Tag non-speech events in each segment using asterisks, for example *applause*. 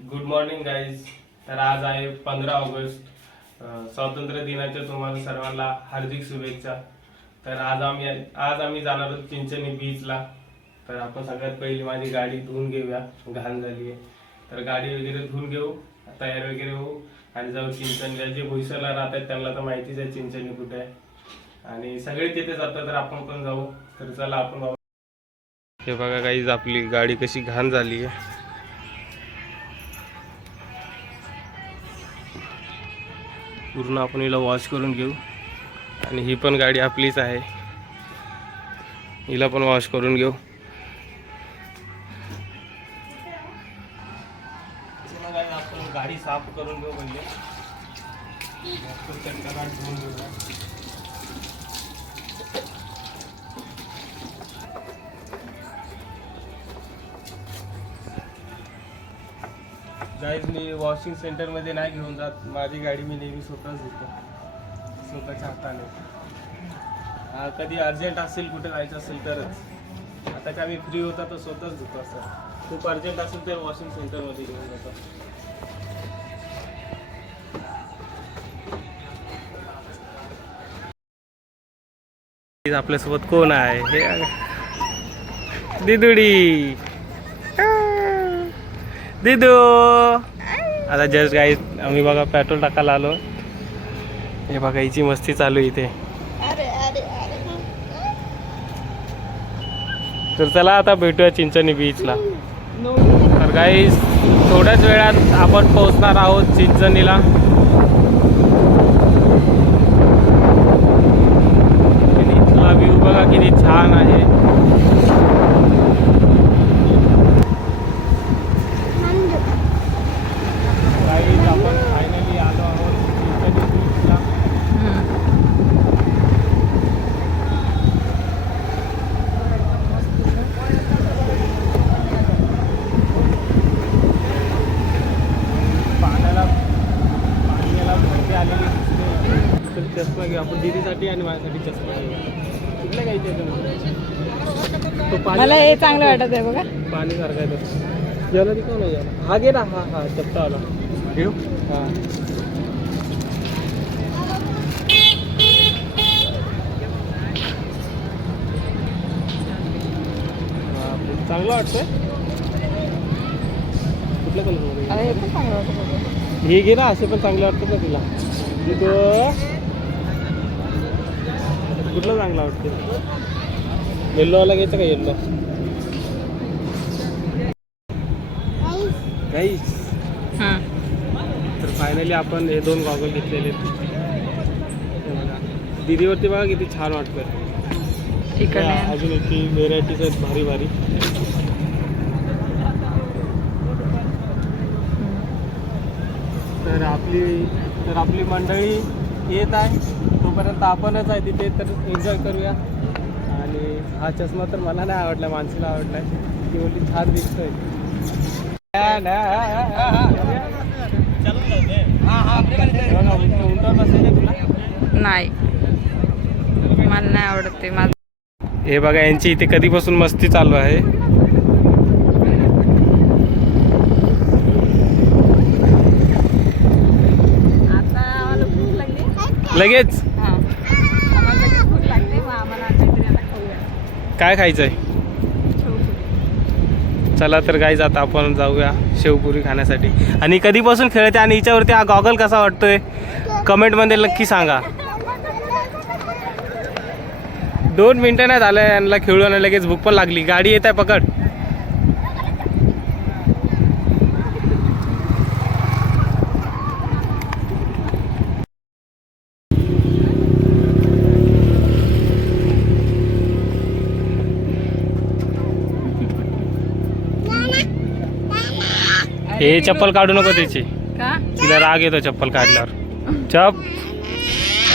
Good morning guys तर आज आहे पंधरा ऑगस्ट अं, स्वातंत्र्य दिनाच्या तुम्हाला सर्वांना हार्दिक शुभेच्छा. तर आज आम्ही आज आम्ही जाणार आहोत चिंचणी बीचला तर आपण सगळ्यात पहिली माझी गाडी धुवून घेऊया. घाण झाली आहे. तर गाडी वगैरे धुवून घेऊ तयार वगैरे होऊ. आणि जाऊ चिंचणीला. जे भुईसरला राहतात त्यांना तर माहितीच आहे चिंचणी कुठे आहे. आणि सगळे तिथे जातात तर आपण पण जाऊ. तर चला आपण जाऊ हे बघा काहीच आपली गाडी कशी घाण झाली आहे. पूर्ण आपण हिला वॉश करून घेऊ. आणि ही पण गाडी आपलीच आहे. हिला पण वॉश करून घेऊ. आपण गाडी साफ करून घेऊ म्हणजे मस्त गाईज मी वॉशिंग सेंटरमध्ये नाही घेऊन जात. माझी गाडी मी नेहमी स्वतःच घेतो. स्वतःच्या हाताने. कधी अर्जंट असेल कुठे जायचं असेल तरच. आता आम्ही मी फ्री होता तर स्वतःच धुतो असं. खूप अर्जंट असेल तर वॉशिंग सेंटरमध्ये घेऊन जातो. आपल्यासोबत कोण आहे? हे दिदुडी. दिदू. आता जस्ट गाई आम्ही बघा पेट्रोल टाकायला आलो. हे बघा हिची मस्ती चालू इथे. तर चला आता भेटूया चिंचणी बीचला तर काही थोड्याच वेळात आपण पोहोचणार आहोत चिंचणीला. इथला व्ह्यू बघा किती छान आहे गाईज आपण फायनली आलो आहोत चिंचणी बीचला पाण्याला पाण्याला भरती आलेली दिसते तर चष्मा घेऊ. आपण दिदीसाठी आणि माझ्यासाठी चष्मा घेऊ. कुठल्या घ्यायचे तो पाणी मला हे चांगलं वाटत आहे बघा. पाणी सारखं आहे तर याला ती कोण आहे हा घे ना हा हा चपटावाला घेऊ? हा. हा, चांगलं वाटतंय. कुठल्या कलर अरे हे पण चांगलं वाटत होतं. हे घे ना असे पण चांगले वाटतात ना तिला. तो कुठलं चांगला वाटते येल्लोवाला घ्यायचं का येल्लो काहीच हं. तर फायनली आपण हे दोन गॉगल घेतलेले. दीदीवरती बघा किती छान वाटतं अजून इतकी व्हेरायटीज आहेत भारी भारी. तर आपली तर आपली मंडळी येत आहे. तोपर्यंत आपणच आहे तिथे तर एन्जॉय करूया. आणि हा चष्मा तर मला नाही आवडला माणसाला आवडलाय ती बोलली छान दिसतोय. नाही. मला नाही आवडत ते माझं हे बघा यांची इथे कधीपासून मस्ती चालू आहे. लगेच हां आम्हाला लगेच भूक लागली मग आम्हाला काहीतरी आता खाऊया काय खायचं आहे चला तर काय जाता आपण जाऊया शेवपुरी खाण्यासाठी. आणि कधीपासून खेळते आणि हिच्यावरती हा गॉगल कसा वाटतोय? कमेंटमध्ये नक्की सांगा. दोन मिनटं नाही झालं यांना खेळून आणि लगेच भूक पण लागली. गाडी येत आहे पकड. हे चप्पल काढू नको त्याची. तिला राग येतो चप्पल काढल्यावर. चप.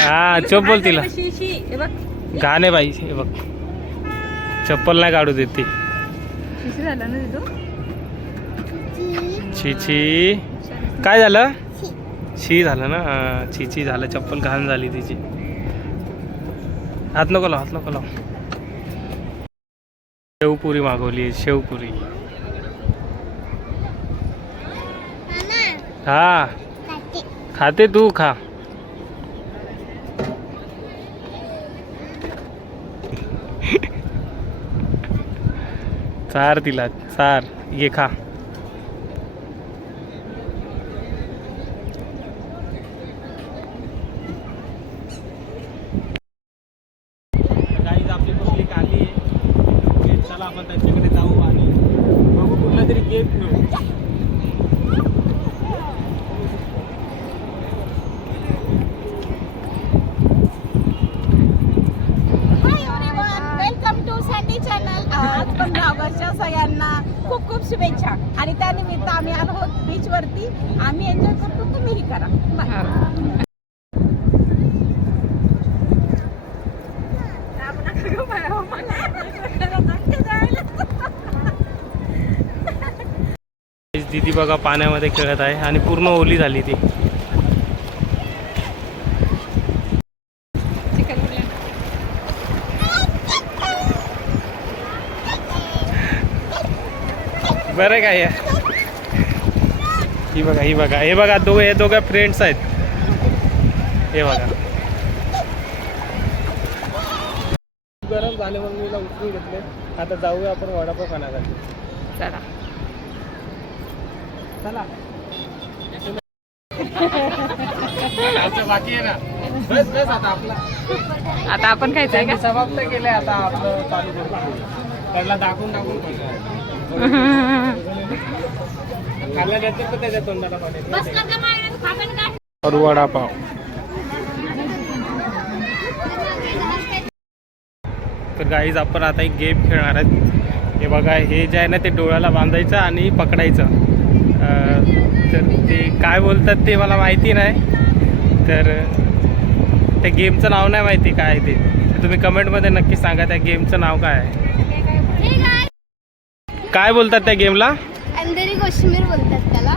हा चप बोल तिला. आहे बाई हे बघ. चप्पल नाही काढू देत ती. छी छी काय झालं? शी झालं ना? छी छी झालं. चप्पल घाण झाली तिची. हात नको लाव हात नको लाव. शेवपुरी मागवली शेवपुरी. हा खाते तू खा. *laughs* चार तिला चार. ये खा काहीच आपली पब्लिक आली आहे चला आपण त्यांच्याकडे जाऊ आणि बघू कुठला तरी गेम खेळू वेलकम टू सँडी चॅनल आज पंधरा ऑगस्टच्या सगळ्यांना खूप खूप शुभेच्छा आणि त्यानिमित्त आम्ही आलो आहोत बीच वरती आम्ही एन्जॉय करतो तुम्हीही करा बाय दीदी बघा पाण्यामध्ये खेळत आहे आणि पूर्ण ओली झाली ती. बरं काय ही? बघा ही बघा. हे बघा दोघं हे दोघं फ्रेंड्स आहेत. हे बघा. गरम झाले म्हणून मी उचलून घेतले. आता जाऊया आपण वडापाव खाण्यासाठी. चला. चला. बाकी आहे ना. बस बस आता आपला. आता आपण खायचंय त्यांनी का समाप्त केले आता आपलं चालू त्याला दाखवून दाखवून खायचं. खाल्ल्यानंतर तर त्याच्या तोंडाला पाणी? और वडापाव. तर गाईज आपण आता एक गेम खेळणार आहेत. हे बघा हे जे आहे ना ते डोळ्याला बांधायचं आणि पकडायचं. तर ते काय बोलतात ते मला माहिती नाही. तर त्या गेमचं नाव नाही माहिती काय आहे ते. तर तुम्ही कमेंटमध्ये नक्की सांगा त्या गेमचं नाव काय आहे. काय बोलतात त्या गेमला अंधेरी काश्मीर बोलतात त्याला.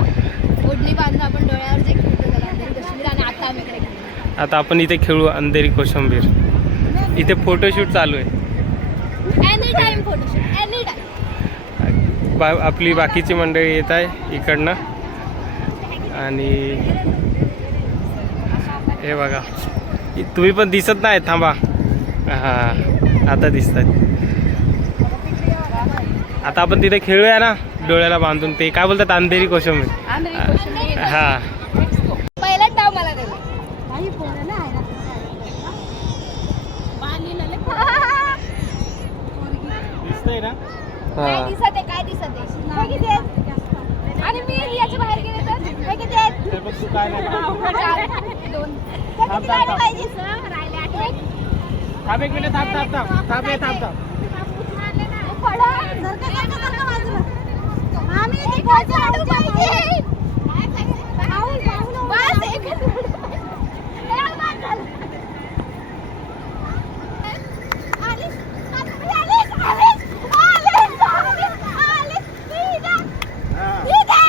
ओढणी बांधून आपण डोळ्यावर जे खेळतो त्याला अंधेरी काश्मीर आणि आता आम्ही खेळतो. आता आपण इथे खेळू अंधेरी कोशंबीर. इथे फोटोशूट चालू आहे. Any time photoshoot any time बा आपली बाकीची मंडळी येत आहे इकडनं. आणि हे बघा. तुम्ही पण दिसत नाही थांबा. हां आता दिसत आता आपण तिथे खेळूया ना डोळ्याला बांधून. ते काय बोलतात? अंधेरी कोशिंबीर. हां पहिला डाव मला दिला काही पोरं नाही ना दिसतंय ना काय हां दिसत आहे काय दिसत आहे हे किती आहेत? आणि मी याच्या बाहेर गेले तर हे किती आहेत? तर बघ तू काय नाही चार. दोन हे थांब, किती थांब, राहिले थांब. पाहिजे? सर, राहिले आठ. थांब एक मिनिट थांब थांब थांब थांब ये थांब थांब हे पडा. सारखं, सारखं, सारखं बाजूला. आम्ही इथे कोणतं लाडू पाहिजे? बस, एकच लाडू. हे बस झालं. आलीस, आलीस, आलीस, आलीस, आलीस, आलीस. इथं.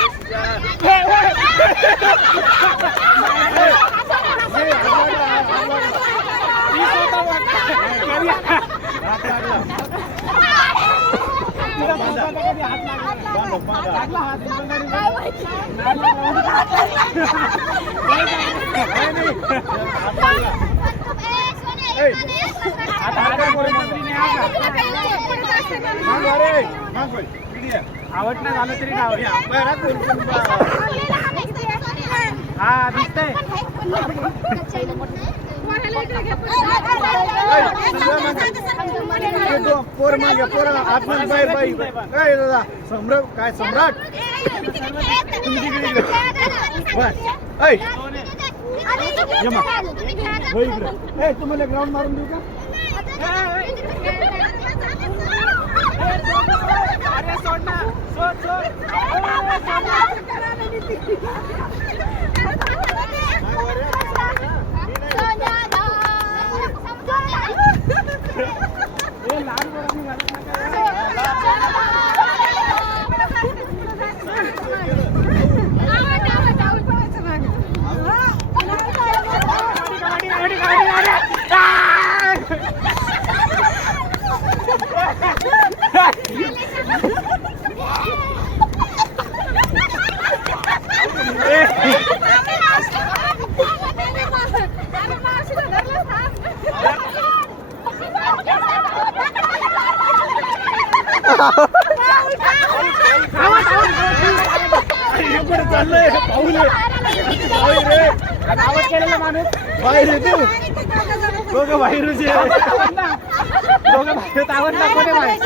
आवड नाही झालं तरी हा दिसतंय पोर मागे पोर आतमध्ये बाहेर बाई काय दादा सम्राट काय सम्राट तुम्हाला ग्राउंड मारून देऊ का? सोन्या हे कुठे चाललंय पाऊल आहे. पाऊल रे आवाज केलेला माणूस. बाहेर आहे तू. दोघं बाहेरच आहे दोघं बाहेर आवाज दाखवते बाहेर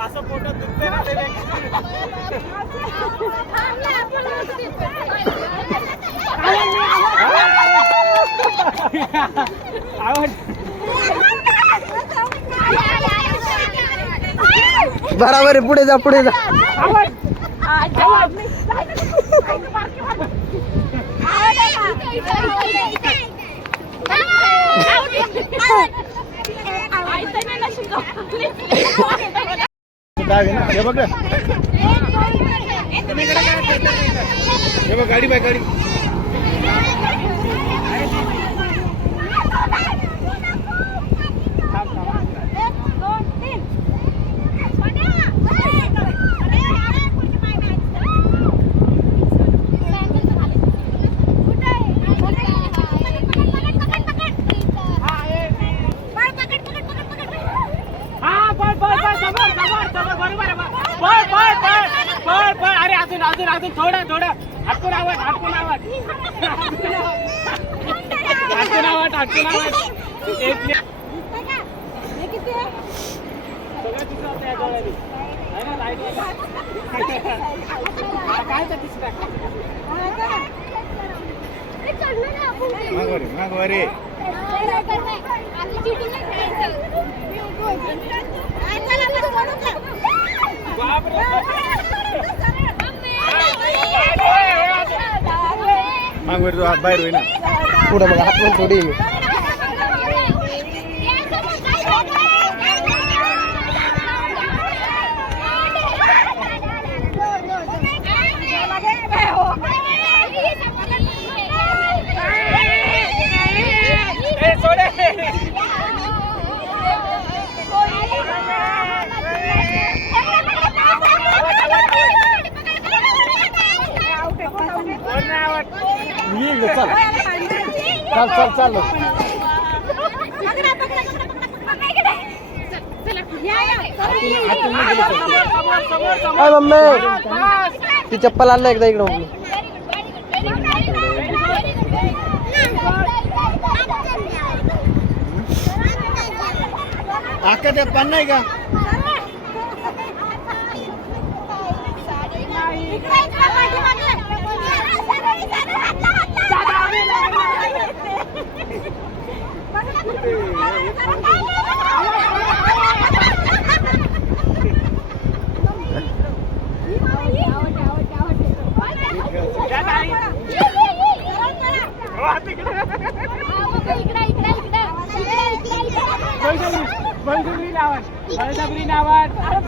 असं पोटात दुखते ना ते आवाज बराबर आहे पुढे जा पुढे जा हे बघ हे बघ गाडी बाय गाडी हा पळ पळ पळ समोर समोर समोर बरोबर आहे बा. पळ पळ पळ पळ पळ अरे अजून अजून अजून थोडं थोडं हटकून आवाज हटकून आवाज हटकून आवाज हटकून आवाज एक मिनिट. सगळं दिसत होतं या डोळ्यानी. आहे ना, light वाला? हा, काय तर दिसत मागवर आहे, मागवर आहे. मागवर तू हात बाहेर होई ना पुढे बघा हात थोडी ये इकडे, चल। चल चल चाल। समोर समोर समोर काय मम्मी बस. ती चप्पल आणलं एकदा इकडे मम्मी। आका त्यात पान नाही। का त्यात आहे. हो, आता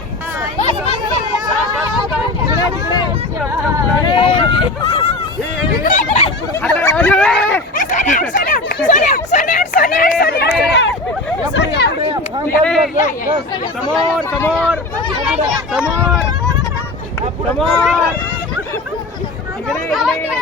सौजन्य मागं धक्का नको समोर समोर समोर समोर इकडे इकडे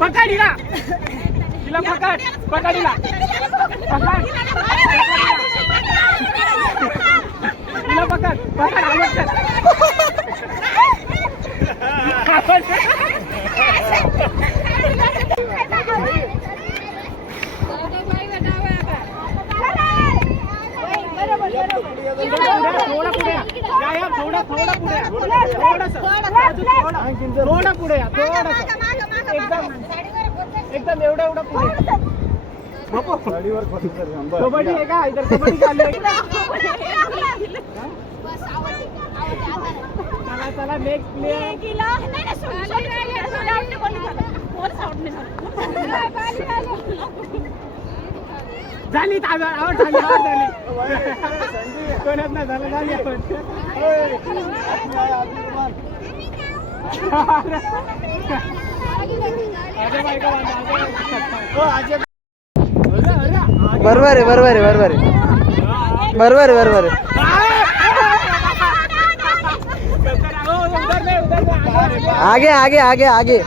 पकड हिला हिला पकड पकड हिला पकड. हिला पकड पकड आवड थोडा पुढे थोडा थोडा पुढे या. थोडा अजून पुढे या एकदम एकदम एवढं एवढं. कबड्डी आहे का? इधर कबड्डी चालू. चला चला नेक्स्ट प्लेअर झाली आवड झाली आवड झाली. कोणात नाही झालं झाली आवड *laughs* बरोबर आहे बरोबर आहे बरोबर आहे. बरोबर आहे बरोबर आहे. आगे आगे आगे आगे.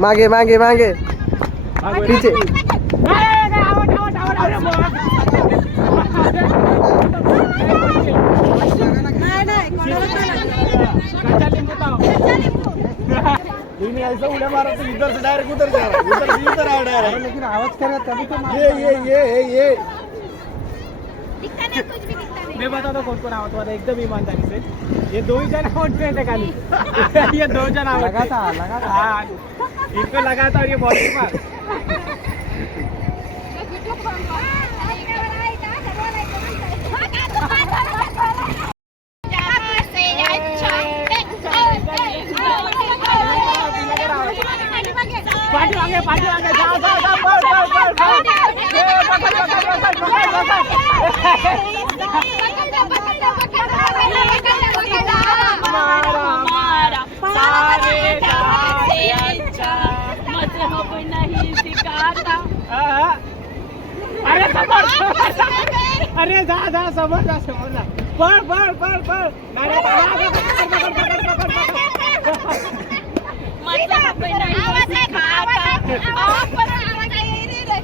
मागे मागे मागे. पीछे. तुम्ही ऐसा उड्या मारा तो इधर से डायरेक्ट उधर जा रहा है, उधर से इधर आ डायरेक्ट लेकिन आवाज करा तभी तो ये ये ये ये ये. दिखता नहीं कुछ मैं बताता कौन कौन आवत वाला एकदम ईमानदारी से. ये दो ही जन आउट में थे खाली. ये दो जन आउट लगा था लगा था इनको लगा था और ये बॉल पर पाठी आगे पाठी आगे जाओ जाओ जाओ पळ पळ पळ पळ ए, पकड पकड पकड पकड पकड हमारा सारे जहां से अच्छा मजहब नहीं सिखाता हा, हा. अरे समोर अरे जा जा समोर जा समोर जा पळ पळ पळ पळ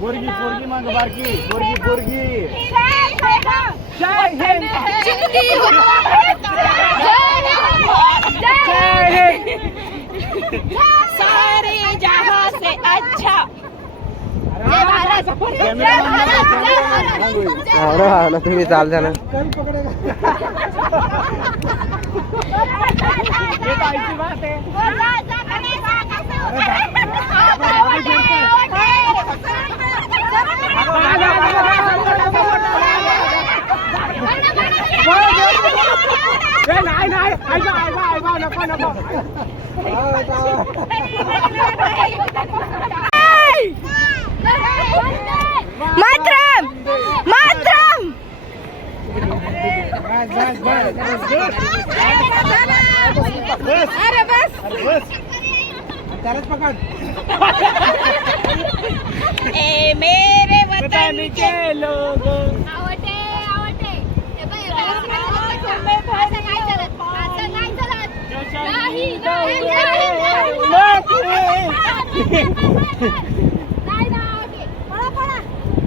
पोरगी पोरगी मांग बारकी पोरगी पोरगी जय हिंद जय हिंद सारे जहां से अच्छा हो ना ना तुम्ही चाल ना नाही नाही ऐका ऐका ऐका नको नको मात्रम मात्रम बस बस बस अरे बस त्यालाच पकड ए मेरे वतन के लोग आवडते आवडते हे बघ, हे बघ, असं नाही चालत. असं नाही चालत. नाही, नाही, नाही, नाही. नाही ना, ओके. पळा, पळा.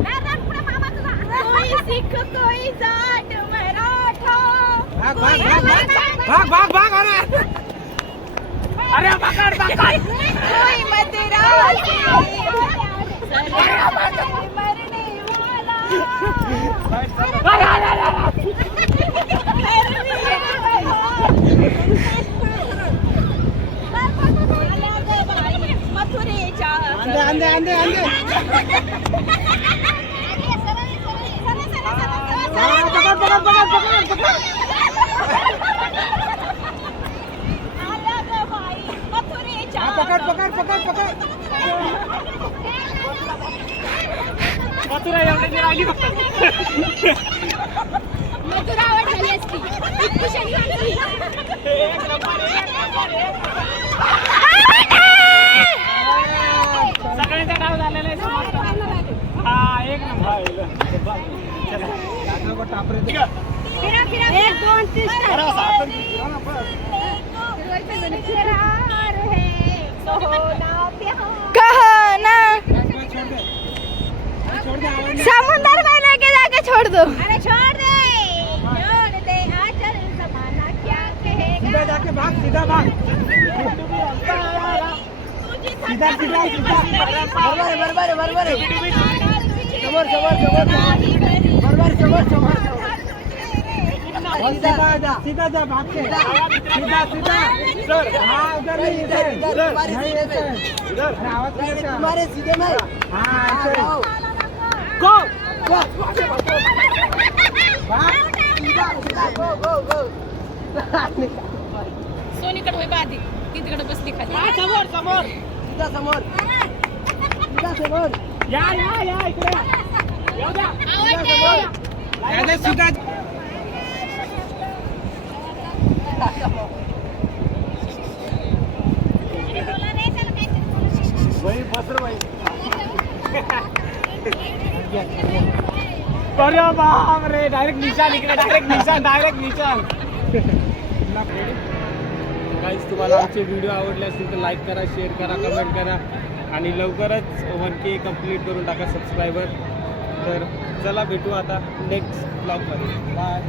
नाही, नाही, पुढे मामा तुझा. कोई सिख कोई जाट मराठा भाग भाग भाग भाग भाग भाग भाग अरे अरे पकड पकड कोई मदिरासी मरने मथुरेच्या अंदे अंदे अंदे अंदे पकड पकड पकड पकड. मथुरा एवढ्या आली मथुरा आवड झाली असती सगळ्यांचा डाव झालेला आहे हा एक नंबर. एक दोन तीन. कहो ना। समुंदर में लेके जाके छोड़ दो। अरे छोड़ दे। छोड़ दे। आचल जमाना क्या कहेगा? सीधा जाके भाग सीधा भाग। सीधा सीधा सीधा। बरोबर बरोबर बरोबर. समोर समोर समोर सीधा जा सीधा जा भाग के सीधा सीधा सर हाँ उधर नहीं इधर इधर, इधर तुम्हारे नहीं सीधे। इधर आवाज नहीं तुम्हारे सीधे में। हाँ ऐसे आओ. गो गो गो गो सोनीकडे होय बाधी ती तिकडे बसली खाली हा, समोर समोर. सीधा समोर. सीधा समोर. या या या इकडे या. येऊ द्या. सीधा बोला नाही त्याला काहीतरी भाई बस रे भाई अरे बाप रे डायरेक्ट निशान इकडे डायरेक्ट निशान डायरेक्ट निशान काहीच तुम्हाला आमचे व्हिडिओ आवडले असतील तर लाईक करा शेअर करा कमेंट करा. आणि लवकरच वन के कंप्लीट करून टाका सबस्क्रायबर तर चला भेटू आता नेक्स्ट ब्लॉगमध्ये बाय